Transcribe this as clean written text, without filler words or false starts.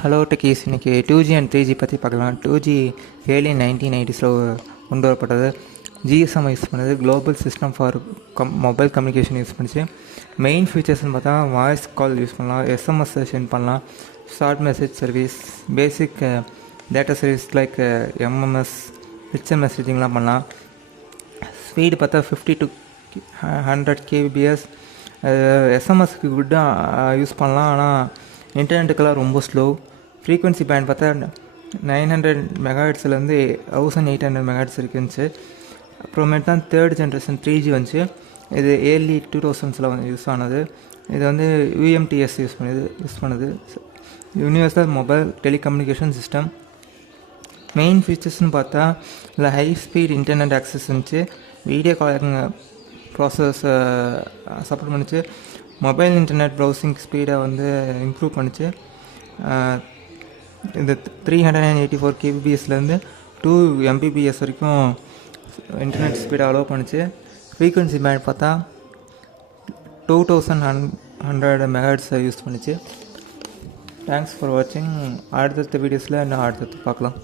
Hello techies, இன்றைக்கி 2G and 3G பற்றி பார்க்கலாம். 2G ஏர்லி 1990s கொண்டு வரப்பட்டது. GSM யூஸ் பண்ணுது, global system for mobile communication use பண்ணிச்சு. மெயின் ஃபீச்சர்ஸ்னு பார்த்தா வாய்ஸ் கால் யூஸ் பண்ணலாம், SMS சென்ட் பண்ணலாம், short message service, basic data service like MMS, picture மெசேஜிங்லாம் பண்ணலாம். ஸ்பீடு பார்த்தா 50 to 100 kbps. எஸ்எம்எஸ்க்கு குட்டாக யூஸ் பண்ணலாம், ஆனால் இன்டர்நெட்டுக்கெல்லாம் ரொம்ப ஸ்லோ. ஃப்ரீக்வன்சி பேண்ட் பார்த்தா 900 மெகாஹெர்ட்ஸ்லேருந்து 1800 மெகாஹெர்ட்ஸ் இருக்குந்துச்சு. அப்புறமேட்டு தான் தேர்ட் ஜென்ரேஷன் 3G வந்துச்சு. இது ஏர்லி 2000s வந்து யூஸ் ஆனது. இது வந்து UMTS யூஸ் பண்ணுது, universal mobile telecommunication system. Main ஃபீச்சர்ஸ்னு பார்த்தா இல்லை ஹை ஸ்பீட் இன்டர்நெட் ஆக்சஸ் இருந்துச்சு, வீடியோ காலிங் ப்ராசஸ் சப்போர்ட் பண்ணிச்சு, மொபைல் இன்டர்நெட் ப்ரௌசிங் ஸ்பீடை வந்து இம்ப்ரூவ் பண்ணிச்சு. இந்த 384 kbpsலேருந்து 2 Mbps வரைக்கும் இன்டர்நெட் ஸ்பீடை அலோவ் பண்ணிச்சு. ஃப்ரீக்வன்சி பேண்ட் பார்த்தா 2100 மெகாஹெர்ட்ஸை யூஸ் பண்ணிச்சு. தேங்க்ஸ் ஃபார் வாட்சிங். அடுத்தடுத்த வீடியோஸில் இன்னும் அடுத்தடுத்து பார்க்கலாம்.